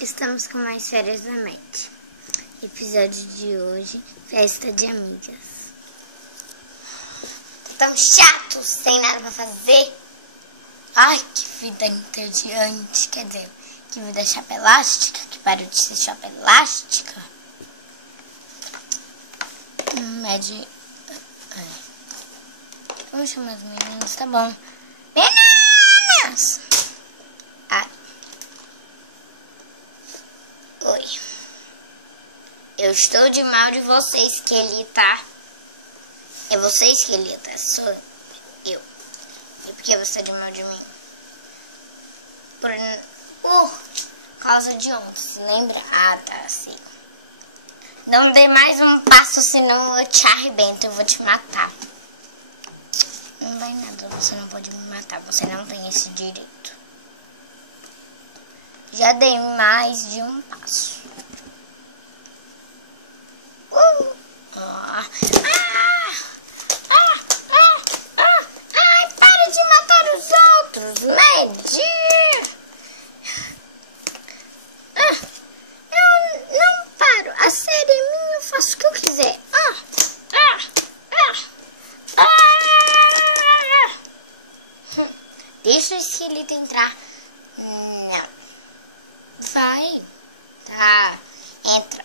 Estamos com mais férias da Matt. Episódio de hoje, festa de amigas. Tão chato, sem nada pra fazer. Ai, que vida entediante. Quer dizer, que vida chapa elástica. Que parou de ser chapa elástica. Vamos chamar as meninas, tá bom. Meninas! Ai. Oi. Eu estou de mal de você, esquelita. É você, esquelita. Sou eu. E por que você está de mal de mim? Por causa de ontem, se lembra? Ah, tá, sim. Não dê mais um passo, senão eu te arrebento. Eu vou te matar. Não vai nada, você não pode me matar. Você não tem esse direito. Já dei mais de um passo. Ai, para de matar os outros, Lady. Eu não paro. A série é minha, eu faço o que eu quiser. Deixa o esqueleto entrar. Não. Vai. Tá. Entra.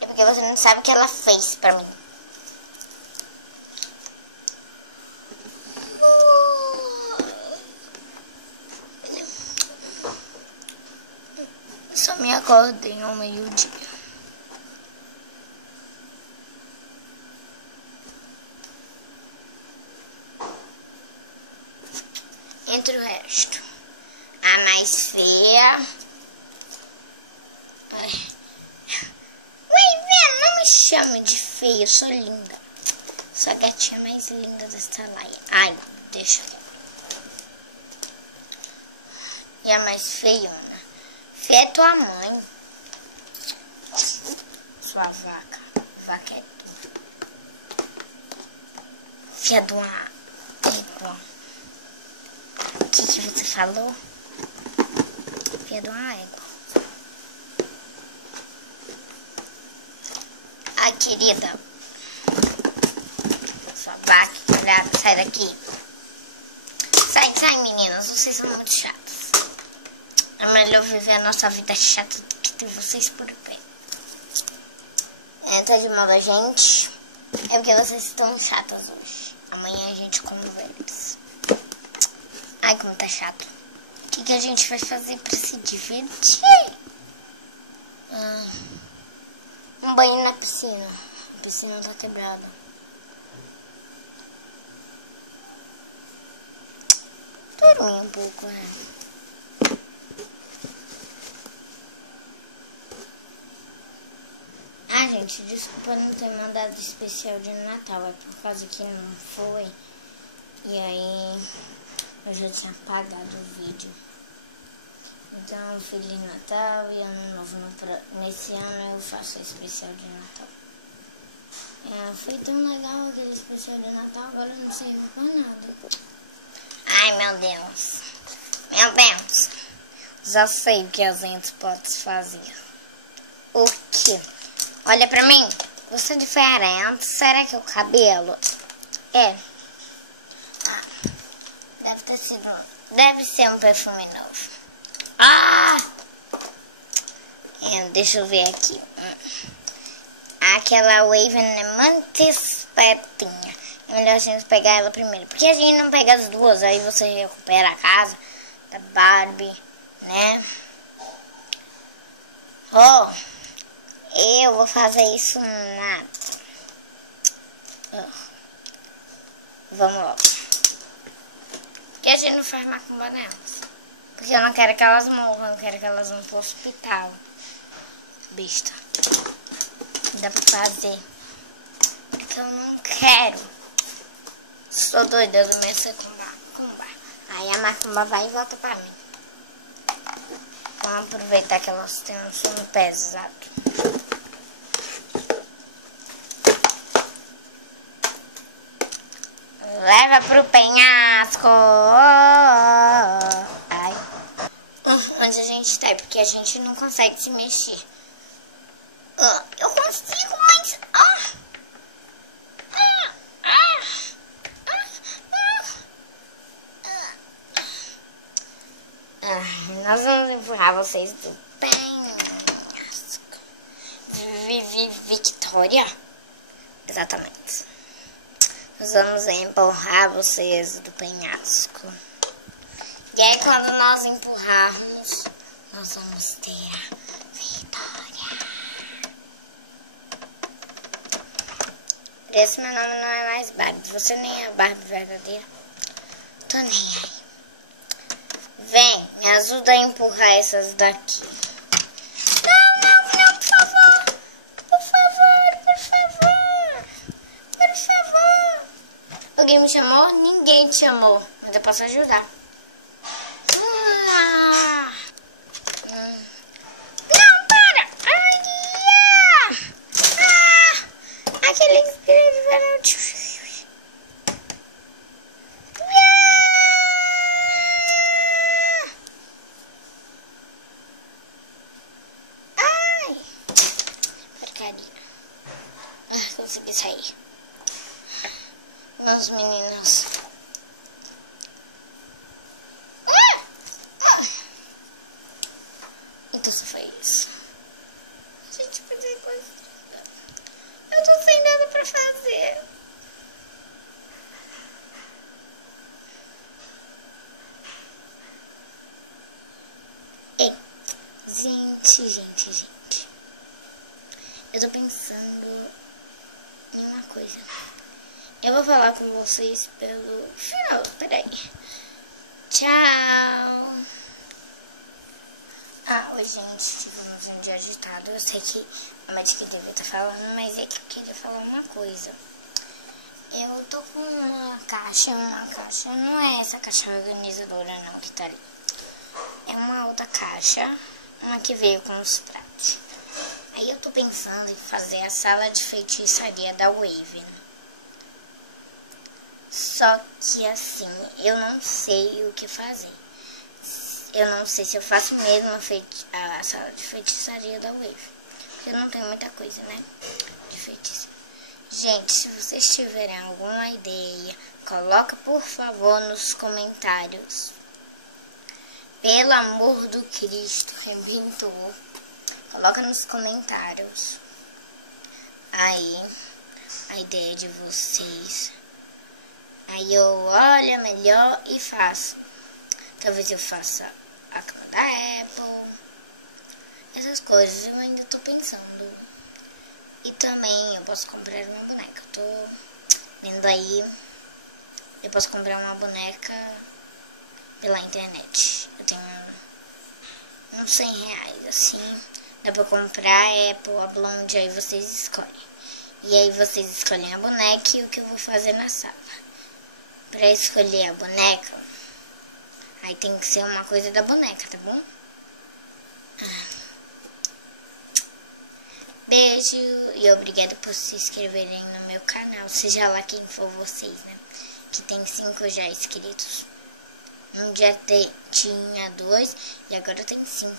É porque você não sabe o que ela fez pra mim. Só me acordei ao meio-dia. Entre o resto. A mais feia. Não me chame de feia, eu sou linda. Sou a gatinha mais linda desta laia. Ai, deixa eu. E a mais feiona? Feia é tua mãe. Sua vaca. Vaca é tu. Filha de uma égua. O que você falou? Filha de uma égua. Ai, querida. Sua vaca, olha, sai daqui. Sai, meninas. Vocês são muito chatas. É melhor viver a nossa vida chata do que ter vocês por perto. Tá de mal da gente. É porque vocês estão chatas hoje. Amanhã a gente conversa. Ai, como tá chato. O que a gente vai fazer pra se divertir? Um banho na piscina. A piscina tá quebrada. Dormi um pouco, gente, desculpa não ter mandado especial de Natal. É por causa que não foi. E aí eu já tinha apagado o vídeo. Então, Feliz Natal e Ano Novo. Nesse ano eu faço especial de Natal. Foi tão legal aquele especial de Natal, agora não serve pra nada. Ai, meu Deus. Meu Deus. Já sei o que as antipodes faziam. O quê? Olha pra mim. Você é diferente. Será que é o cabelo? É. Deve ter sido. Deve ser um perfume novo. Deixa eu ver aqui. Aquela Wave é muito espertinha. É melhor a gente pegar ela primeiro. Porque a gente não pega as duas. Aí você recupera a casa da Barbie, né? Eu vou fazer isso nada. Vamos logo. Porque a gente não faz macumba nelas. Porque eu não quero que elas morram. Eu não quero que elas vão pro hospital. Besta. Dá pra fazer. Porque eu não quero. Estou doida do meu macumba. Aí a macumba vai e volta pra mim. Vamos aproveitar que elas têm um sono pesado. Leva pro penhasco. Ai. onde a gente tá, porque a gente não consegue se mexer. Eu consigo, mas... Nós vamos empurrar vocês do penhasco. Victoria? Exatamente. Nós vamos empurrar vocês do penhasco. E aí, quando nós empurrarmos, nós vamos ter a vitória. Esse meu nome não é mais Barbie. Você nem é Barbie verdadeira. Tô nem aí. Vem, me ajuda a empurrar essas daqui. Não, por favor. Por favor. Alguém me chamou? Ninguém te chamou. Mas eu posso ajudar. Não, para. Aquele escreveu. Consegui sair. Meus meninos. Então só foi isso. Gente, fazer coisa. Eu tô sem nada pra fazer. Ei, gente. Eu tô pensando em uma coisa. Eu vou falar com vocês pelo final. Peraí. Tchau. Oi, gente. Tivemos um dia agitado. Eu sei que a médica deve estar falando, mas é que eu queria falar uma coisa. Eu tô com uma caixa. Não é essa caixa organizadora, não, que tá ali. É uma outra caixa. Uma que veio com os pratos. Aí eu tô pensando em fazer a sala de feitiçaria da Wave. Só que assim, eu não sei o que fazer. Eu não sei se eu faço mesmo a sala de feitiçaria da Wave. Porque eu não tenho muita coisa, né? De feitiço. Gente, se vocês tiverem alguma ideia, coloca por favor nos comentários. Pelo amor do Cristo Redentor. Coloca nos comentários aí a ideia de vocês. Aí eu olho melhor e faço. Talvez eu faça a cama da Apple. Essas coisas eu ainda tô pensando. E também eu posso comprar uma boneca. Eu tô vendo aí. Eu posso comprar uma boneca pela internet. Eu tenho uns 100 reais assim. Dá pra comprar a Apple, a Blonde, aí vocês escolhem. E aí vocês escolhem a boneca e o que eu vou fazer na sala. Pra escolher a boneca, aí tem que ser uma coisa da boneca, tá bom? Beijo e obrigada por se inscreverem no meu canal, seja lá quem for vocês, né? Que tem 5 já inscritos. Um dia tinha 2 e agora tem 5.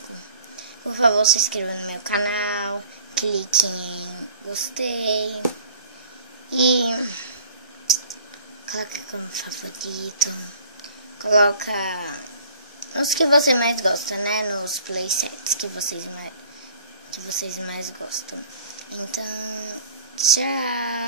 Por favor, se inscreva no meu canal, clique em gostei e coloque como favorito. Coloca os que você mais gosta, né? Nos playsets que vocês mais gostam. Então, tchau!